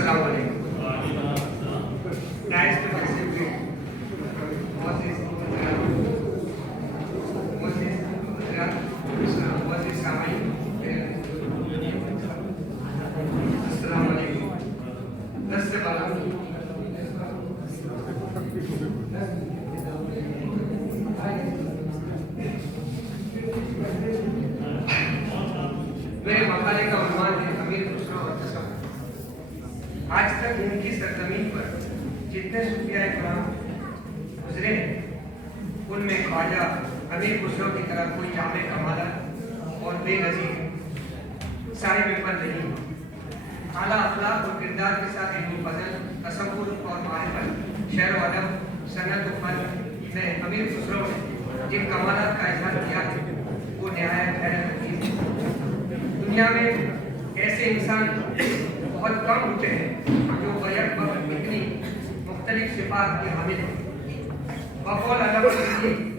Assalamu alaikum. Nice to visit you. Moses Samai. Assalamu alaikum. Nasr Bala. मेरे Macaulay का उन्वान है अमीर खुसरो और तसव्वुफ। आज तक इनकी सरजमीन पर जितने सूफिया इकराम गुजरे हैं उनमें ख्वाजा अमीर खुसरो की तरह कोई जामे कमाला और बेनज़ीर साहिब पर नहीं। आला अखलाक और किरदार के साथ इल्म फज़ल, तसव्वुर और मारिफत, शेर व अदब, सनत व फन में अमीर खुसरो ने जिन कमालात का इज़हार किया है वो निहायत हैरत अंगेज़ है। दुनिया में ऐसे इंसान बहुत कम होते हैं जो बैक वक्त इतनी मुख्तलिफ सिफात के हामिल हैं। बकौल अदब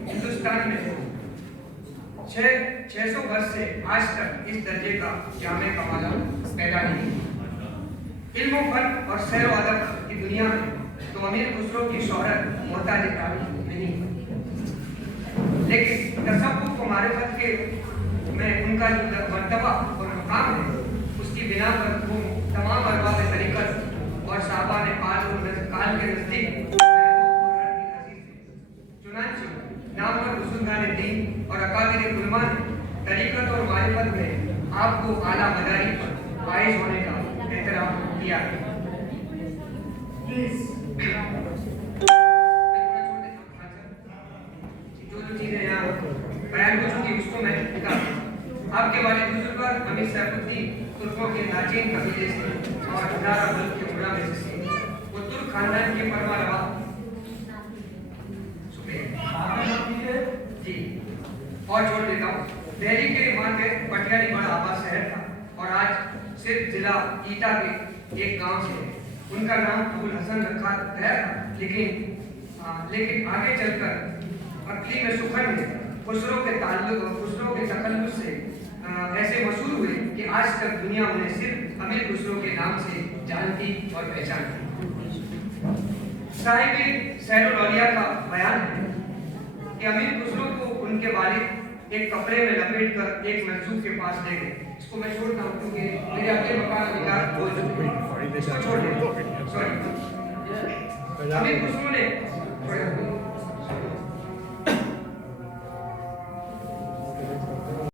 हिंदुस्तान में 600 वर्ष से आज तक इस दर्जे का जामे कमाला पैदा नहीं। इल्म फन और सैर व अदब की दुनिया में तो अमीर खुसरो की शोहरत मोहताज नहीं, लेकिन तसव्वुफ व मारिफत के में उनका जो मर्तबा और मकाम है उसकी बिना पर वो तमाम अरबाब तरीक़त और साहबा ने काल के नज़दीक चुनांचे नामवर बुजुर्गान दीन और अकाबिर उलमा ने तरीक़त और मारिफत में आपको आला मदारी पर फाइज होने का एहतराम किया है। जो चीज़ें यहाँ बयान हो चुकी उसको मैं बता आपके वाले बुजुर्ग अमीर सैफुद्दीन तुर्कों के नाजीन कबीले से और हज़ारा मुल्क के उमरा में से वो तुर्क खानदान के फरमारवा जी। और छोड़ देता हूँ दिल्ली के माथे पटियाली बड़ा आबाद शहर था और आज सिर्फ जिला ईटा के एक गांव से है। उनका नाम अबुल हसन रखा गया था, लेकिन आगे चलकर अकली में सुखन में खुसरो के तकल्लुस से ऐसे मशहूर हुए कि आज तक दुनिया उन्हें सिर्फ अमीर खुसरो के नाम से जानती और पहचानती। साहिब सैरुल औलिया का बयान है कि अमीर खुसरो को उनके वालिद एक कपड़े में लपेट कर एक मजदूर के पास ले गए। इसको मैं छोड़ता हूँ क्योंकि मेरे अपने मकान अधिकार बोल चुके हैं, इसको छोड़ दें। सॉरी, अमीर खुसरो ने